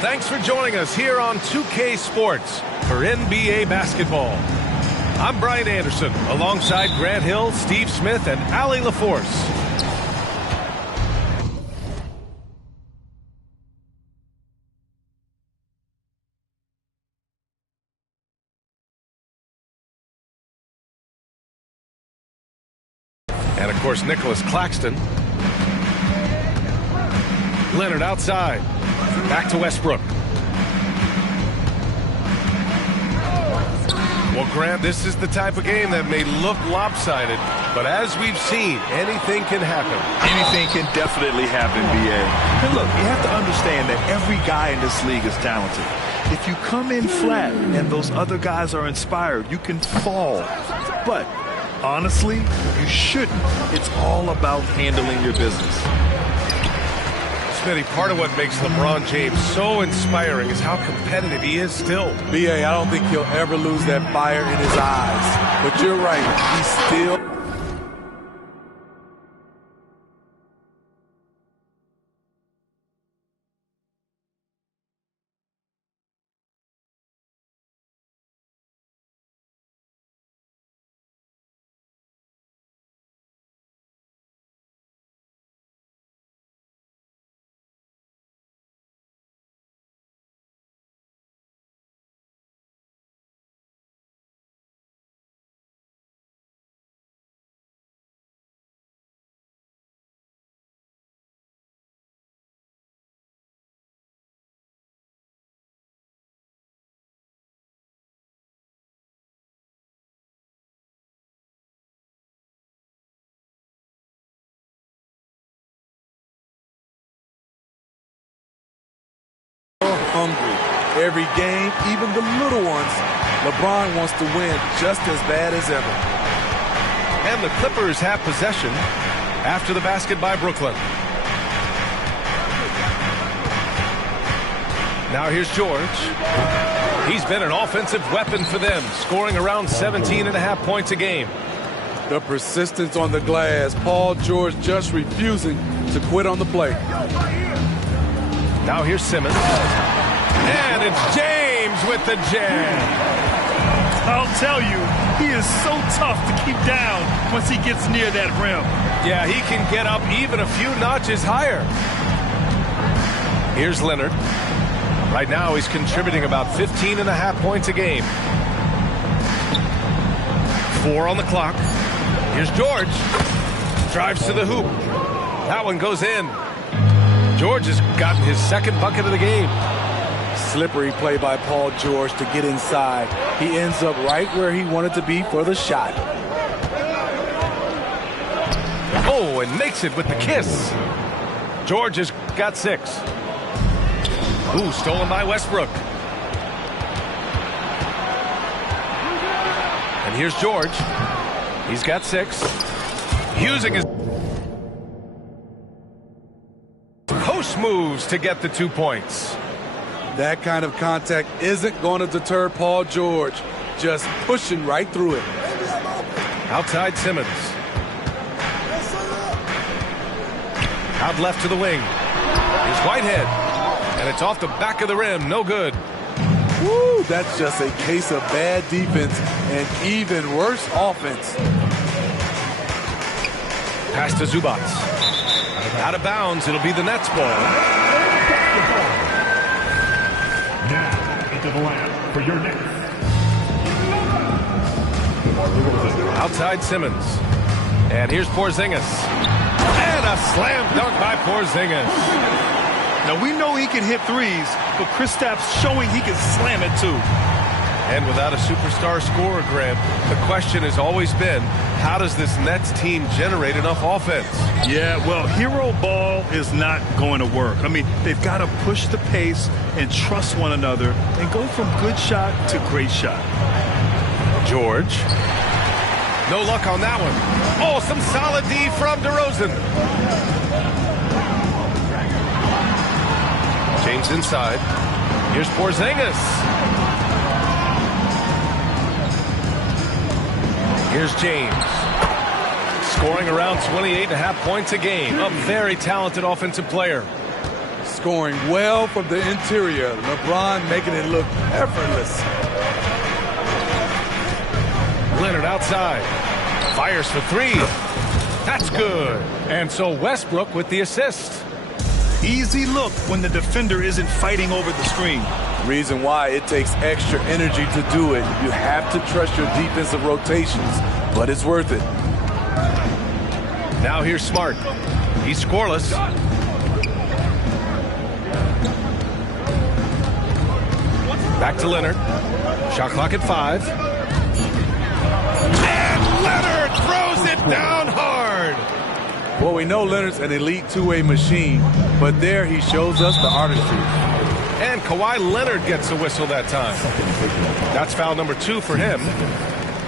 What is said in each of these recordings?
Thanks for joining us here on 2K Sports for NBA basketball. I'm Brian Anderson, alongside Grant Hill, Steve Smith, and Allie LaForce. And, of course, Nicholas Claxton. Leonard outside. Back to Westbrook. Well, Grant, this is the type of game that may look lopsided, but as we've seen, anything can happen. Anything can definitely happen, B.A. And look, you have to understand that every guy in this league is talented. If you come in flat and those other guys are inspired, you can fall. But honestly, you shouldn't. It's all about handling your business. Smitty, part of what makes LeBron James so inspiring is how competitive he is still. B.A., I don't think he'll ever lose that fire in his eyes. But you're right, he's still... hungry. Every game, even the little ones, LeBron wants to win just as bad as ever. And the Clippers have possession after the basket by Brooklyn. Now here's George. He's been an offensive weapon for them, scoring around 17.5 points a game. The persistence on the glass. Paul George just refusing to quit on the play. Now here's Simmons. And it's James with the jam. I'll tell you, he is so tough to keep down once he gets near that rim. Yeah, he can get up even a few notches higher. Here's Leonard. Right now he's contributing about 15.5 points a game. 4 on the clock. Here's George. Drives to the hoop. That one goes in. George has gotten his second bucket of the game. Slippery play by Paul George to get inside. He ends up right where he wanted to be for the shot. Oh, and makes it with the kiss. George has got 6. Ooh, stolen by Westbrook. And here's George. He's got 6. Using his post moves to get the 2 points. That kind of contact isn't going to deter Paul George. Just pushing right through it. Outside Simmons. Out left to the wing. Here's Whitehead. And it's off the back of the rim. No good. Woo, that's just a case of bad defense and even worse offense. Pass to Zubac. Out of bounds. It'll be the Nets ball. Now into the line for your Nets. Outside Simmons. And here's Porzingis. And a slam dunk by Porzingis. Now, we know he can hit threes, but Kristaps showing he can slam it, too. And without a superstar scorer, Grant, the question has always been, how does this Nets team generate enough offense? Yeah, well, hero ball is not going to work. I mean, they've got to push the pace and trust one another and go from good shot to great shot. George. No luck on that one. Oh, some solid D from DeRozan. James inside. Here's Porzingis. Here's James. Scoring around 28.5 points a game. A very talented offensive player. scoring well from the interior. LeBron making it look effortless. Leonard outside. Fires for three. That's good. And so Westbrook with the assist. Easy look when the defender isn't fighting over the screen. Reason why it takes extra energy to do it. You have to trust your defensive rotations, but it's worth it. Now here's Smart. He's scoreless. Back to Leonard. Shot clock at 5. And Leonard throws it down hard. Well, we know Leonard's an elite two-way machine, but there he shows us the artistry. And Kawhi Leonard gets a whistle that time. That's foul number 2 for him.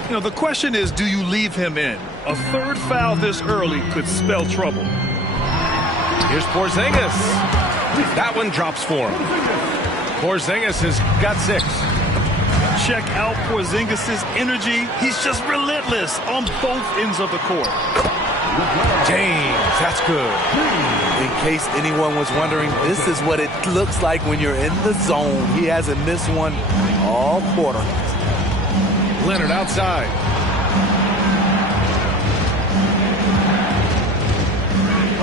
You know, the question is, do you leave him in? A third foul this early could spell trouble. Here's Porzingis. That one drops for him. Porzingis has got 6. Check out Porzingis' energy. He's just relentless on both ends of the court. James, that's good. In case anyone was wondering, this is what it looks like when you're in the zone. He hasn't missed one all quarter. Leonard outside.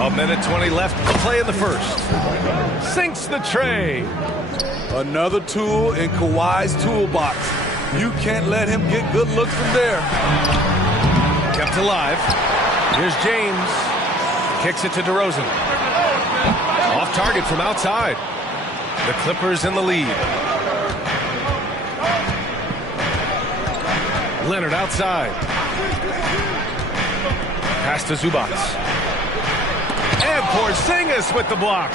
A minute 20 left to play in the first. Sinks the tray. Another tool in Kawhi's toolbox. You can't let him get good looks from there. Kept alive. Here's James. Kicks it to DeRozan. Off target from outside. The Clippers in the lead. Leonard outside. Pass to Zubac. And Porzingis with the block.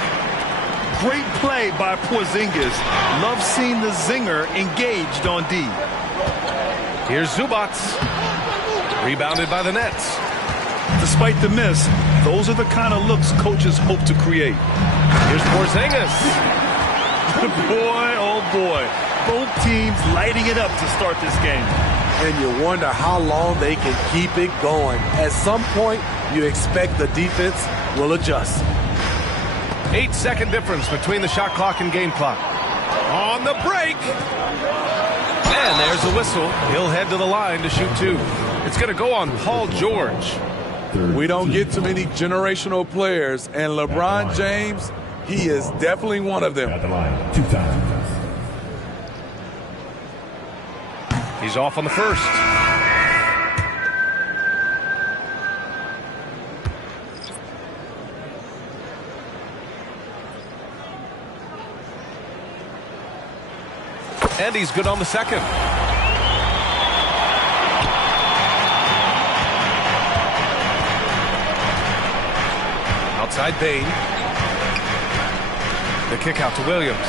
Great play by Porzingis. Love seeing the zinger engaged on D. Here's Zubac. Rebounded by the Nets. Despite the miss, those are the kind of looks coaches hope to create. Here's Porzingis. Boy, oh boy. Both teams lighting it up to start this game. And you wonder how long they can keep it going. At some point, you expect the defense will adjust. 8-second difference between the shot clock and game clock. On the break. And there's the whistle. He'll head to the line to shoot 2. It's going to go on Paul George. We don't get too many generational players, and LeBron James, he is definitely one of them. At the line, 2 times. He's off on the first. And he's good on the second. Outside Bane. The kick out to Williams.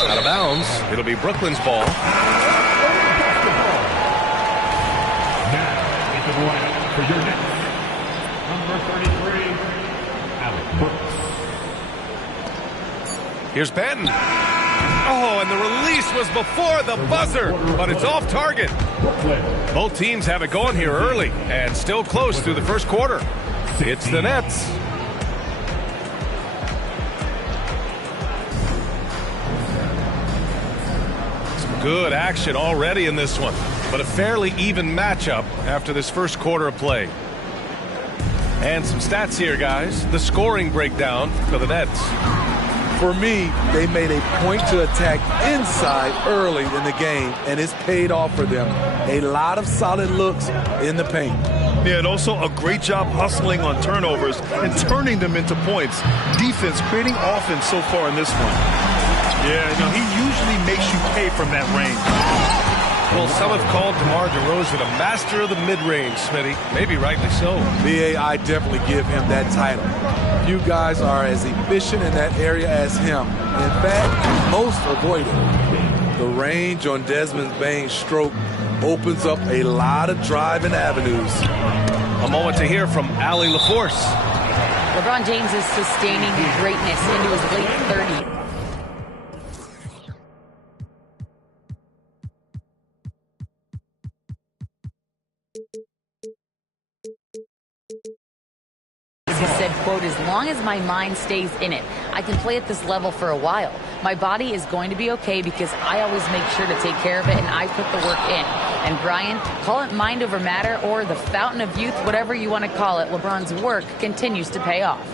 Out of bounds. It'll be Brooklyn's ball. Now, into the line for your next. Number 33, Alec Burks. Here's Benton. Oh, and the release was before the buzzer, but it's off target. Both teams have it going here early and still close through the first quarter. It's the Nets. Some good action already in this one, but a fairly even matchup after this first quarter of play. And some stats here, guys. The scoring breakdown for the Nets. For me, they made a point to attack inside early in the game, and it's paid off for them. A lot of solid looks in the paint. Yeah, and also a great job hustling on turnovers and turning them into points. Defense creating offense so far in this one. Yeah, you know, he usually makes you pay from that range. Well, some have called DeMar DeRozan a master of the mid-range, Smitty. Maybe rightly so. BA, I definitely give him that title. You guys are as efficient in that area as him. In fact, most avoid it. The range on Desmond Bane's stroke opens up a lot of driving avenues. A moment to hear from Allie LaForce. LeBron James is sustaining his greatness into his late 30s. He said long as my mind stays in it, I can play at this level for a while. My body is going to be okay because I always make sure to take care of it and I put the work in. And Brian, call it mind over matter or the fountain of youth, whatever you want to call it, LeBron's work continues to pay off.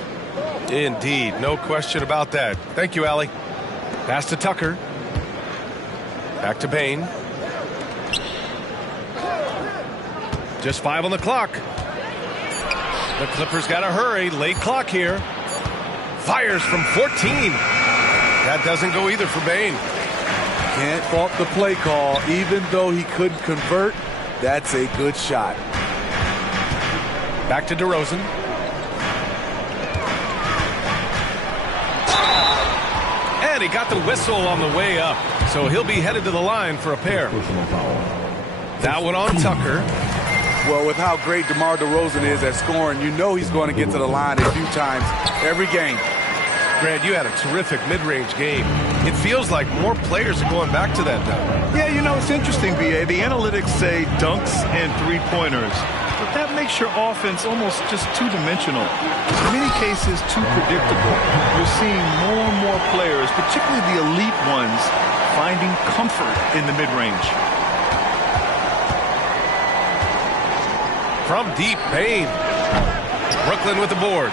Indeed, no question about that. Thank you, Allie. Pass to Tucker. Back to Bain. Just 5 on the clock. The Clippers got to hurry. Late clock here. Fires from 14. That doesn't go either for Bain. Can't fault the play call. Even though he couldn't convert, that's a good shot. Back to DeRozan. And he got the whistle on the way up. So he'll be headed to the line for a pair. That one on Tucker. Well, with how great DeMar DeRozan is at scoring, you know he's going to get to the line a few times every game. Grant, you had a terrific mid-range game. It feels like more players are going back to that now. Yeah, you know, it's interesting, B.A. The analytics say dunks and three-pointers, but that makes your offense almost just two-dimensional. In many cases, too predictable. You're seeing more and more players, particularly the elite ones, finding comfort in the mid-range. From deep, Bain. Brooklyn with the board.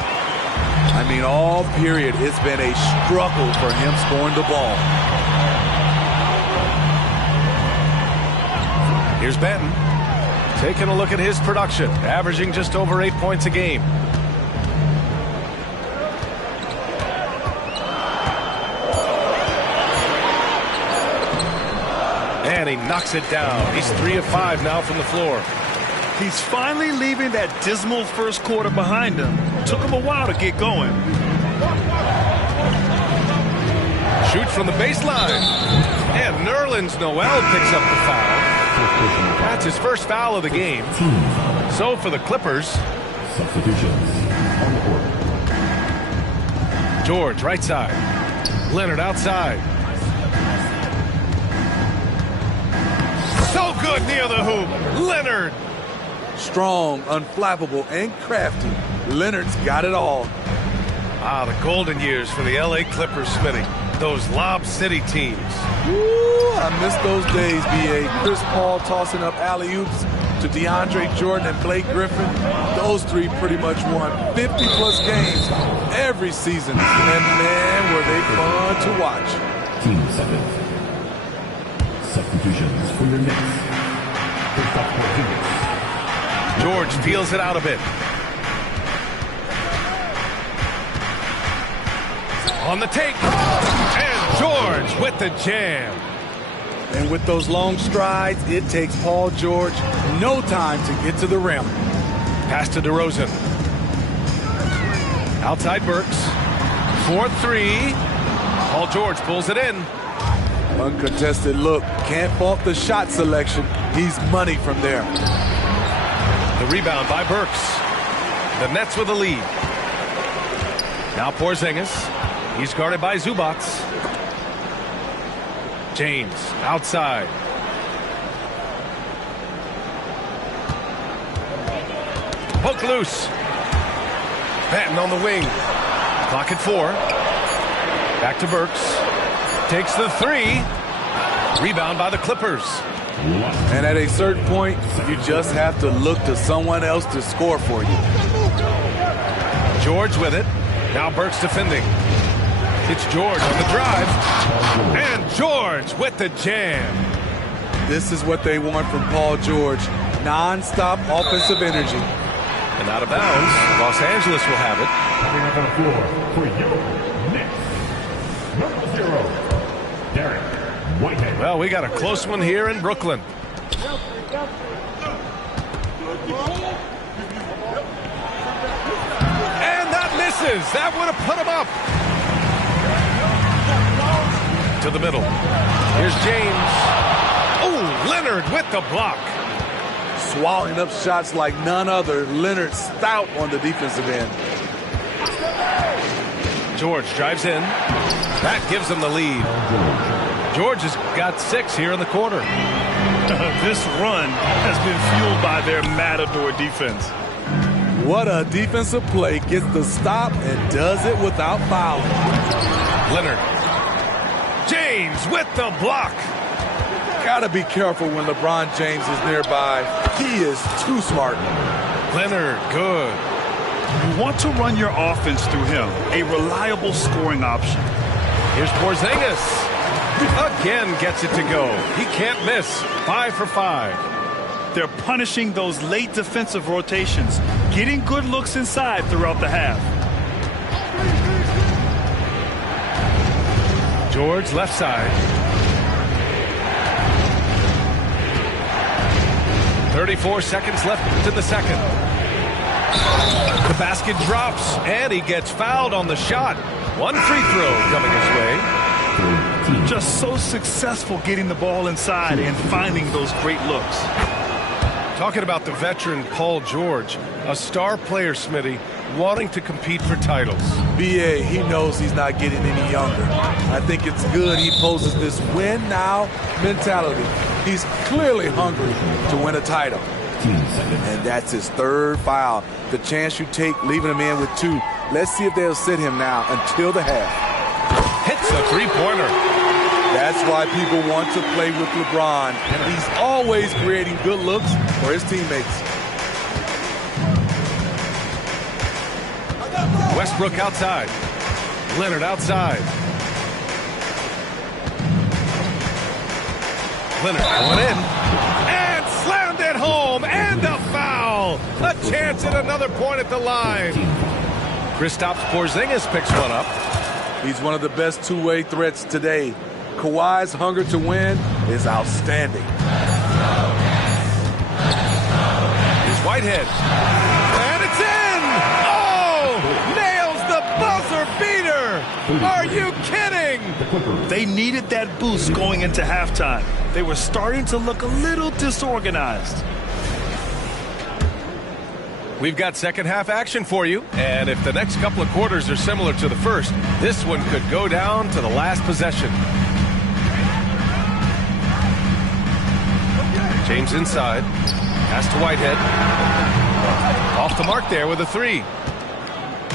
I mean, all period, it's been a struggle for him scoring the ball. Here's Benton. Taking a look at his production. Averaging just over 8 points a game. And he knocks it down. He's 3 of 5 now from the floor. He's finally leaving that dismal first quarter behind him. Took him a while to get going. Shoots from the baseline. And Nerlens Noel picks up the foul. That's his first foul of the game. So for the Clippers, George right side. Leonard outside. So good near the hoop. Leonard. Strong, unflappable, and crafty. Leonard's got it all. Ah, the golden years for the L.A. Clippers, Smitty. Those Lob City teams. Woo, I miss those days, B.A. Chris Paul tossing up alley-oops to DeAndre Jordan and Blake Griffin. Those three pretty much won 50-plus games every season. And, man, were they fun to watch. Team 7. Substitutions for your Knicks. First up for Phoenix. George feels it out a bit. On the take. And George with the jam. And with those long strides, it takes Paul George no time to get to the rim. Pass to DeRozan. Outside Burks. 4-3. Paul George pulls it in. Uncontested look. Can't fault the shot selection. He's money from there. The rebound by Burks. The Nets with the lead. Now Porzingis. He's guarded by Zubac. James outside. Poke loose. Batten on the wing. Clock at 4. Back to Burks. Takes the 3. Rebound by the Clippers. And at a certain point, you just have to look to someone else to score for you. George with it. Now Burks defending. It's George on the drive. And George with the jam. This is what they want from Paul George. Non-stop offensive energy. And out of bounds, Los Angeles will have it. Coming up on the floor for your Knicks. Number 0, Derek Whitehead. Well, we got a close one here in Brooklyn. And that misses. That would have put him up. To the middle. Here's James. Oh, Leonard with the block. Swallowing up shots like none other. Leonard stout on the defensive end. George drives in. That gives him the lead. George has got 6 here in the quarter. This run has been fueled by their Matador defense. What a defensive play. Gets the stop and does it without fouling. Leonard. James with the block. Gotta be careful when LeBron James is nearby. He is too smart. Leonard, good. You want to run your offense through him, a reliable scoring option. Here's Porzingis. Again gets it to go. He can't miss. 5 for 5. They're punishing those late defensive rotations, getting good looks inside throughout the half. George left side. 34 seconds left in the second. The basket drops, and he gets fouled on the shot. One free throw coming his way. Just so successful getting the ball inside and finding those great looks. Talking about the veteran Paul George, a star player, Smitty, wanting to compete for titles. BA, he knows he's not getting any younger. I think it's good he poses this win now mentality. He's clearly hungry to win a title. And that's his third foul. The chance you take leaving him in with 2. Let's see if they'll sit him now until the half. Hits a three-pointer. That's why people want to play with LeBron. And he's always creating good looks for his teammates. Westbrook outside. Leonard outside. Leonard going in. And slammed it home. And a foul. A chance at another point at the line. Kristaps Porzingis picks one up. He's one of the best two-way threats today. Kawhi's hunger to win is outstanding. Here's Whitehead. And it's in! Oh! Nails the buzzer beater! Are you kidding? They needed that boost going into halftime. They were starting to look a little disorganized. We've got second half action for you, and if the next couple of quarters are similar to the first, this one could go down to the last possession. James inside. Pass to Whitehead. Off the mark there with a 3.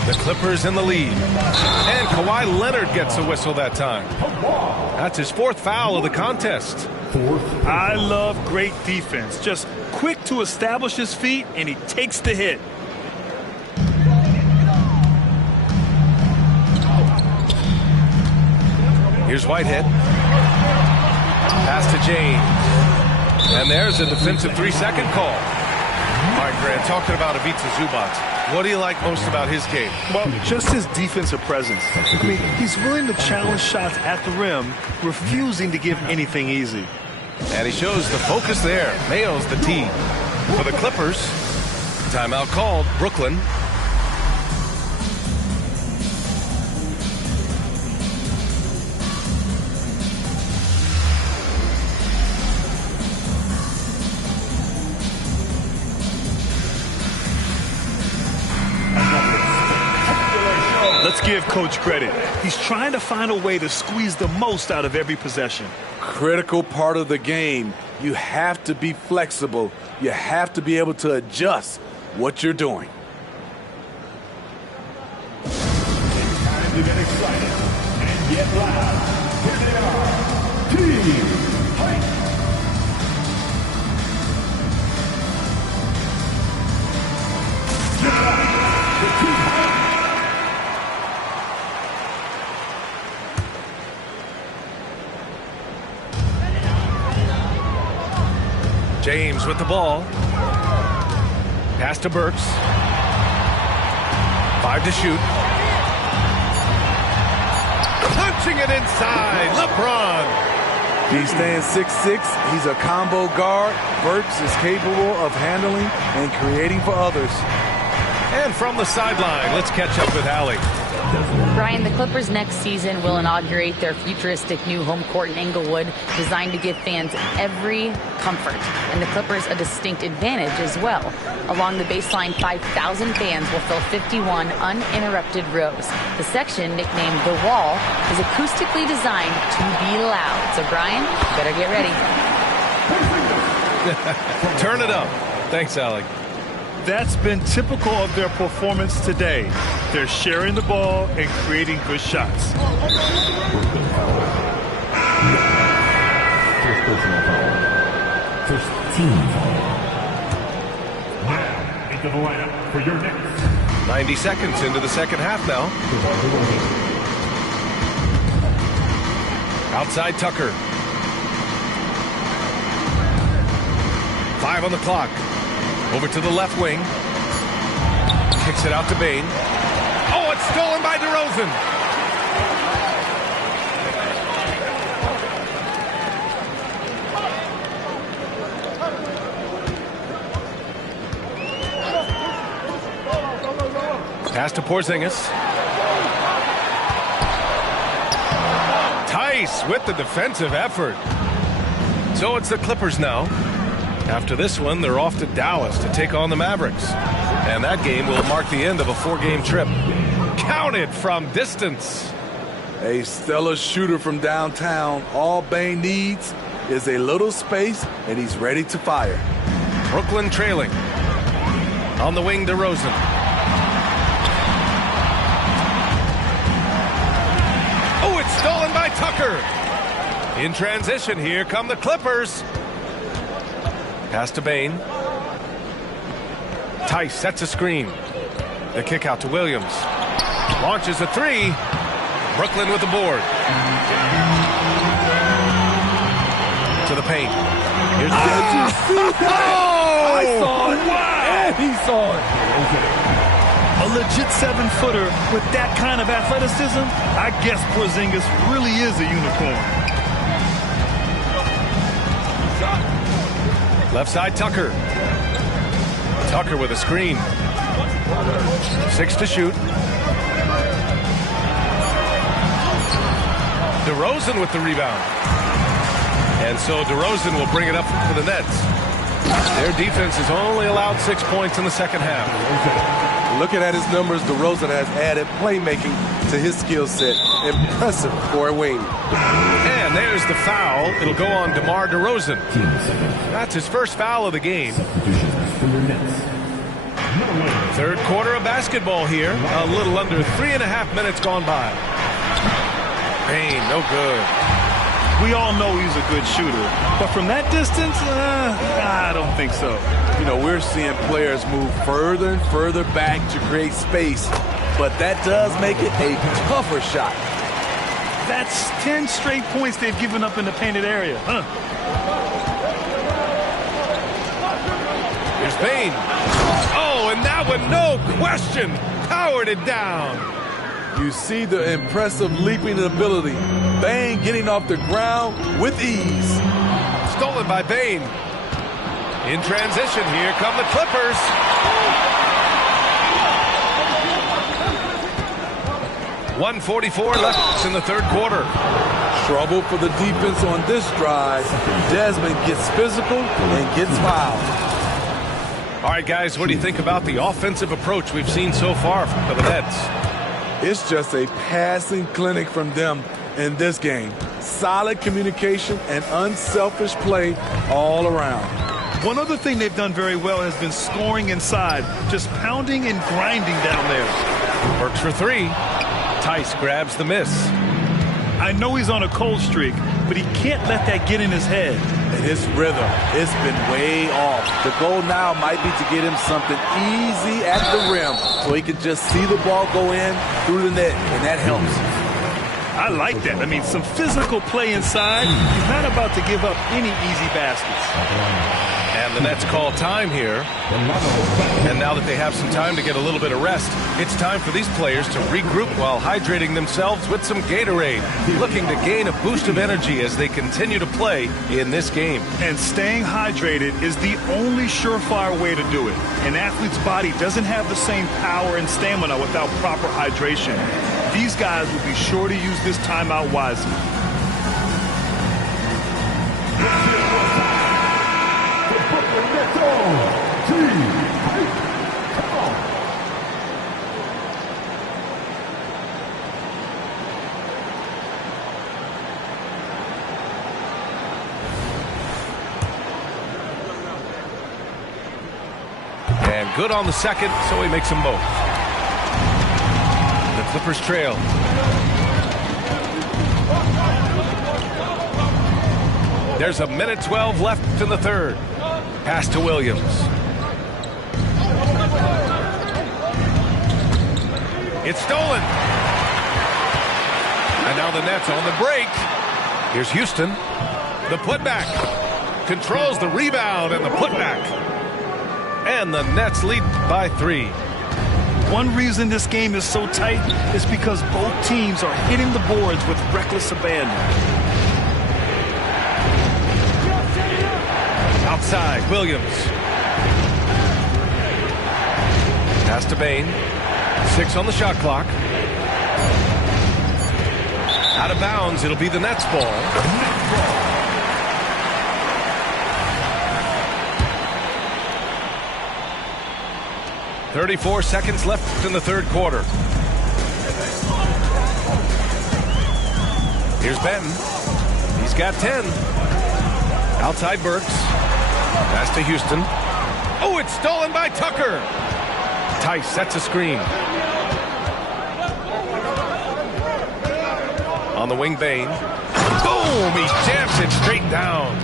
The Clippers in the lead. And Kawhi Leonard gets a whistle that time. That's his 4th foul of the contest. I love great defense. Just quick to establish his feet, and he takes the hit. Here's Whitehead. Pass to James. And there's a defensive 3-second call. All right, Grant, talking about Ivica Zubac, what do you like most about his game? Well, just his defensive presence. I mean, he's willing to challenge shots at the rim, refusing to give anything easy. And he shows the focus there. Nails the tee. For the Clippers, timeout called. Brooklyn. Let's give Coach credit. He's trying to find a way to squeeze the most out of every possession. Critical part of the game. You have to be flexible. You have to be able to adjust what you're doing. It's time to get excited and get loud. Here they are. Team Fight. The Team Fight. James with the ball. Pass to Burks. 5 to shoot. Punching it inside. LeBron. He stands 6'6". He's a combo guard. Burks is capable of handling and creating for others. And from the sideline, let's catch up with Allie. Brian, the Clippers next season will inaugurate their futuristic new home court in Inglewood, designed to give fans every comfort, and the Clippers a distinct advantage as well. Along the baseline, 5,000 fans will fill 51 uninterrupted rows. The section, nicknamed The Wall, is acoustically designed to be loud. So, Brian, you better get ready. Turn it up. Thanks, Allie. That's been typical of their performance today. They're sharing the ball and creating good shots. First team foul. Now into the lineup for your next. 90 seconds into the second half now. Outside Tucker. 5 on the clock. Over to the left wing. Kicks it out to Bain. Oh, it's stolen by DeRozan. Pass to Porzingis. Tice with the defensive effort. So it's the Clippers now. After this one, they're off to Dallas to take on the Mavericks. And that game will mark the end of a 4-game trip. Counted from distance. A stellar shooter from downtown. All Bain needs is a little space, and he's ready to fire. Brooklyn trailing. On the wing, DeRozan. Oh, it's stolen by Tucker. In transition, here come the Clippers. Pass to Bain. Tice sets a screen. The kick out to Williams. Launches a three. Brooklyn with the board. To the paint. Here's the I saw it. Wow. And he saw it. A legit 7-footer with that kind of athleticism, I guess Porzingis really is a unicorn. left side, Tucker. Tucker with a screen. 6 to shoot. DeRozan with the rebound. And so DeRozan will bring it up for the Nets. Their defense has only allowed 6 points in the second half. Looking at his numbers, DeRozan has added playmaking to his skill set. Impressive for a wing. And there's the foul. It'll go on DeMar DeRozan. That's his first foul of the game. Third quarter of basketball here. A little under 3.5 minutes gone by. Bain, no good. We all know he's a good shooter, but from that distance, I don't think so. You know, we're seeing players move further and further back to create space, but that does make it a tougher shot. That's 10 straight points they've given up in the painted area, huh? Here's Bain. Oh, and that one, no question, powered it down. You see the impressive leaping ability. Bain getting off the ground with ease. Stolen by Bain. In transition, here come the Clippers. .144 left in the third quarter. Trouble for the defense on this drive. Desmond gets physical and gets fouled. All right, guys, what do you think about the offensive approach we've seen so far for the Nets? It's just a passing clinic from them in this game. Solid communication and unselfish play all around. One other thing they've done very well has been scoring inside, just pounding and grinding down there. Works for 3. Tice grabs the miss. I know he's on a cold streak, but he can't let that get in his head. And his rhythm, it's been way off. The goal now might be to get him something easy at the rim so he can just see the ball go in through the net, and that helps. I like that. I mean, some physical play inside. He's not about to give up any easy baskets. And the Nets call time here. And now that they have some time to get a little bit of rest, it's time for these players to regroup while hydrating themselves with some Gatorade, looking to gain a boost of energy as they continue to play in this game. And staying hydrated is the only surefire way to do it. An athlete's body doesn't have the same power and stamina without proper hydration. These guys will be sure to use this timeout wisely. good on the second, so he makes them both. The Clippers trail. There's a minute 12 left in the third. Pass to Williams. It's stolen. And now the Nets on the break. Here's Houston. The putback. Controls the rebound and the putback. And the Nets lead by 3. One reason this game is so tight is because both teams are hitting the boards with reckless abandon. Outside, Williams. Pass to Bain. 6 on the shot clock. Out of bounds, it'll be the Nets ball. 34 seconds left in the third quarter. Here's Benton. He's got 10. Outside Burks. Pass to Houston. Oh, it's stolen by Tucker. Tice sets a screen. On the wing, Bain. Boom! He jams it straight down.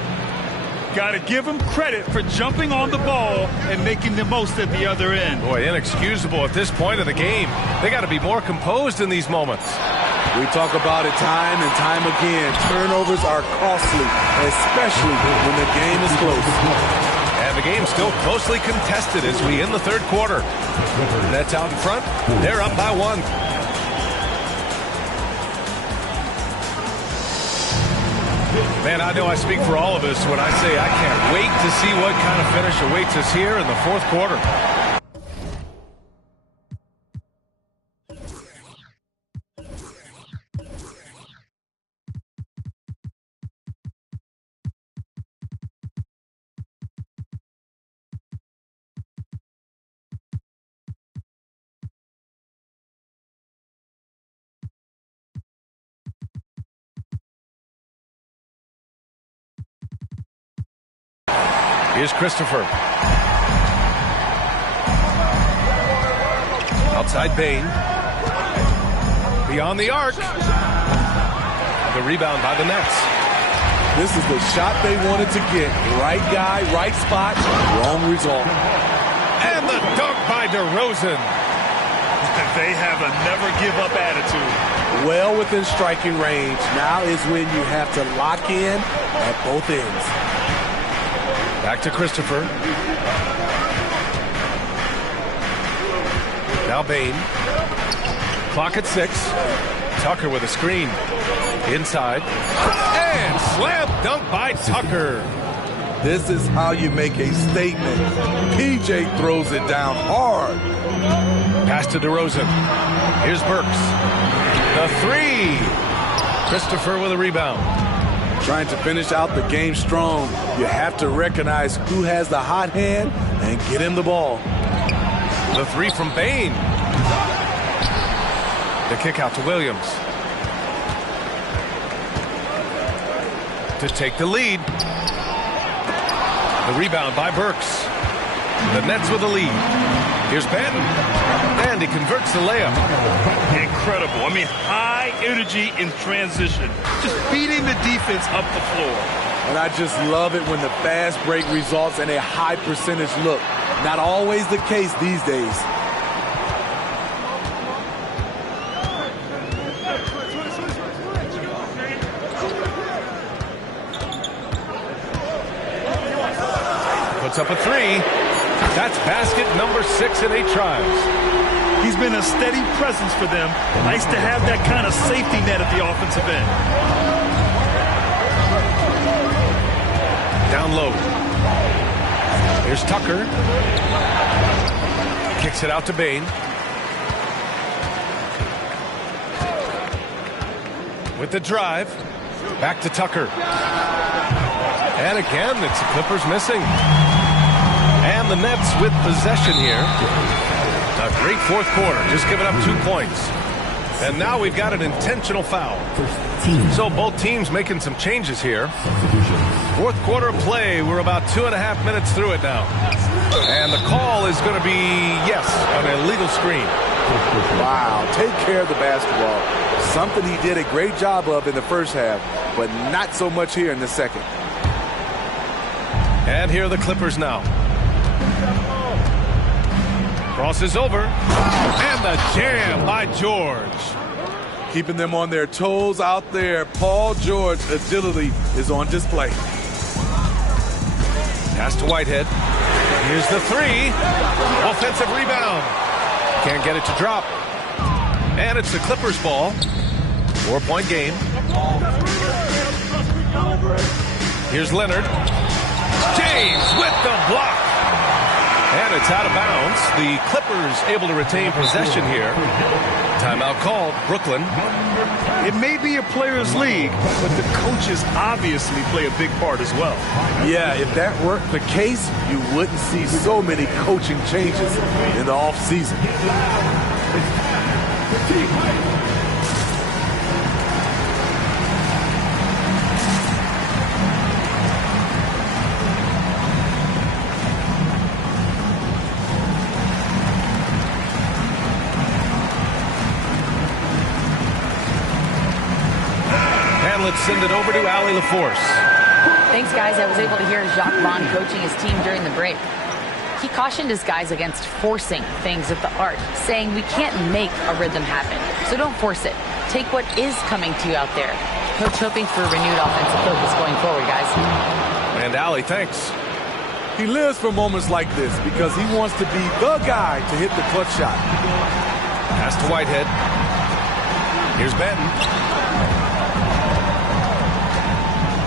Got to give him credit for jumping on the ball and making the most at the other end. Boy, inexcusable at this point of the game. They got to be more composed in these moments. We talk about it time and time again. Turnovers are costly, especially when the game is close. And the game's still closely contested as we end the third quarter. Nets out in front. They're up by 1. Man, I know I speak for all of us when I say I can't wait to see what kind of finish awaits us here in the fourth quarter. Here's Christopher. Outside Bain. Beyond the arc. The rebound by the Nets. This is the shot they wanted to get. Right guy, right spot, wrong result. And the dunk by DeRozan. They have a never-give-up attitude. Well within striking range. Now is when you have to lock in at both ends. Back to Christopher. Now Bain. Clock at 6. Tucker with a screen. Inside. And slam dunk by Tucker. This is how you make a statement. PJ throws it down hard. Pass to DeRozan. Here's Burks. The 3. Christopher with a rebound. Trying to finish out the game strong, you have to recognize who has the hot hand and get him the ball. The 3 from Bain. The kick out to Williams. To take the lead. The rebound by Burks. The Nets with the lead. Here's Benton. And he converts the layup. Incredible. I mean, high energy in transition. Just beating the defense up the floor. And I just love it when the fast break results in a high percentage look. Not always the case these days. Puts up a 3. That's basket number 6 in 8 tries. He's been a steady presence for them. Nice to have that kind of safety net at the offensive end. Down low. Here's Tucker. Kicks it out to Bain. With the drive. Back to Tucker. And again, it's the Clippers missing. And the Nets with possession here. A great fourth quarter, just giving up 2 points. And now we've got an intentional foul. So both teams making some changes here. Fourth quarter of play. We're about 2.5 minutes through it now. And the call is going to be, yes, an illegal screen. Wow, take care of the basketball. Something he did a great job of in the first half, but not so much here in the second. And here are the Clippers now. Crosses over. And the jam by George. Keeping them on their toes out there. Paul George's agility is on display. Pass to Whitehead. Here's the three. Offensive rebound. Can't get it to drop. And it's the Clippers ball. 4-point game. Here's Leonard. James with the block. And it's out of bounds. The Clippers able to retain possession here. Timeout called. Brooklyn. It may be a players' league, but the coaches obviously play a big part as well. Yeah, if that weren't the case, you wouldn't see so many coaching changes in the offseason. Let's send it over to Allie LaForce. Thanks, guys. I was able to hear Jacques Vaughn coaching his team during the break. He cautioned his guys against forcing things at the arc, saying we can't make a rhythm happen, so don't force it. Take what is coming to you out there. Coach hoping for renewed offensive focus going forward, guys. And Allie, thanks. He lives for moments like this because he wants to be the guy to hit the clutch shot. Pass to Whitehead. Here's Benton.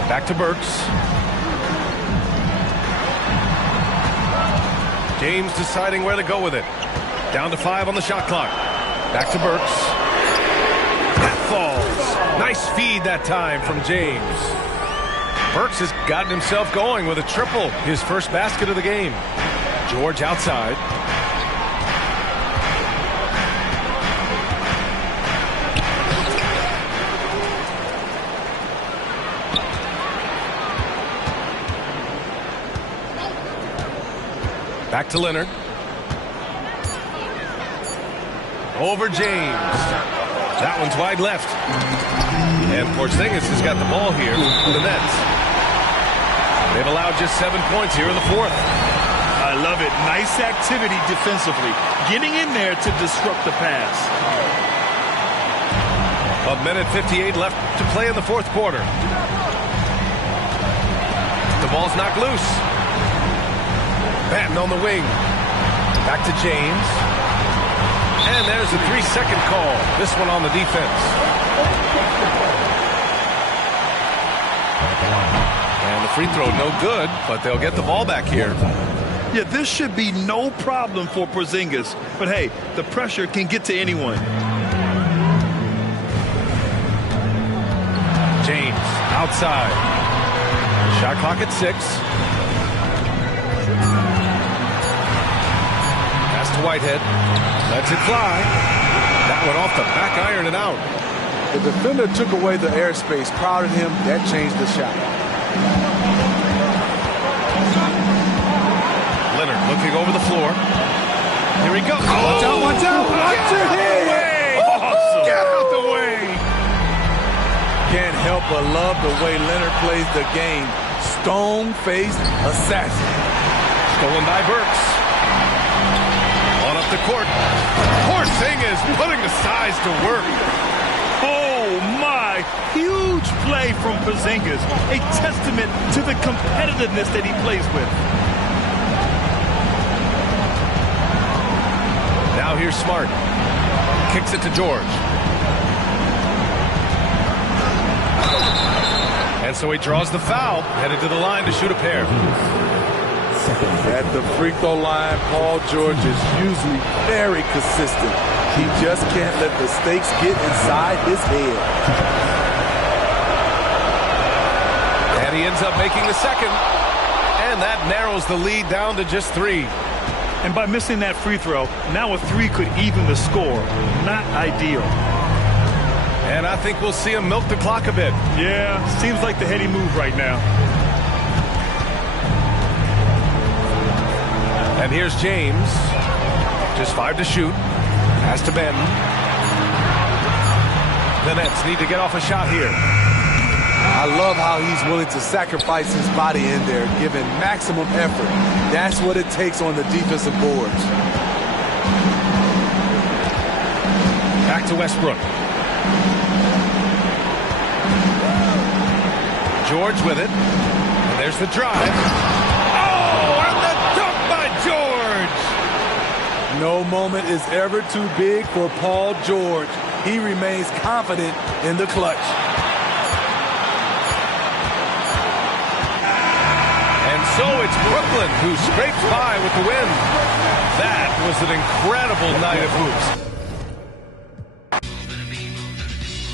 Back to Burks. James deciding where to go with it. Down to 5 on the shot clock. Back to Burks. That falls. Nice feed that time from James. Burks has gotten himself going with a triple. His first basket of the game. George outside. Back to Leonard. Over James. That one's wide left. And Porzingis has got the ball here for the Nets. They've allowed just 7 points here in the fourth. I love it. Nice activity defensively. Getting in there to disrupt the pass. A minute 58 left to play in the fourth quarter. The ball's knocked loose. Batten on the wing. Back to James. And there's a 3-second call. This one on the defense. And the free throw no good, but they'll get the ball back here. Yeah, this should be no problem for Porzingis. But hey, the pressure can get to anyone. James outside. Shot clock at 6. To Whitehead. Lets it fly. That went off the back iron and out. The defender took away the airspace, crowded him. That changed the shot. Leonard looking over the floor. Here he goes. Oh, watch out, watch out. Watch your head. Awesome. Get out the way. Can't help but love the way Leonard plays the game. Stone-faced assassin. Stolen by Burks. The court. Porzingis putting the size to work. Oh my, huge play from Porzingis. A testament to the competitiveness that he plays with. Now here's Smart. Kicks it to George. And so he draws the foul, headed to the line to shoot a pair. At the free throw line, Paul George is usually very consistent. He just can't let the stakes get inside his head. And he ends up making the second. And that narrows the lead down to just 3. And by missing that free throw, now a 3 could even the score. Not ideal. And I think we'll see him milk the clock a bit. Yeah, seems like the heady move right now. And here's James. Just 5 to shoot. Has to bend. The Nets need to get off a shot here. I love how he's willing to sacrifice his body in there, giving maximum effort. That's what it takes on the defensive boards. Back to Westbrook. George with it. And there's the drive. Oh, and the dunk by George! No moment is ever too big for Paul George. He remains confident in the clutch. And so it's Brooklyn who scrapes by with the win. That was an incredible night of hoops.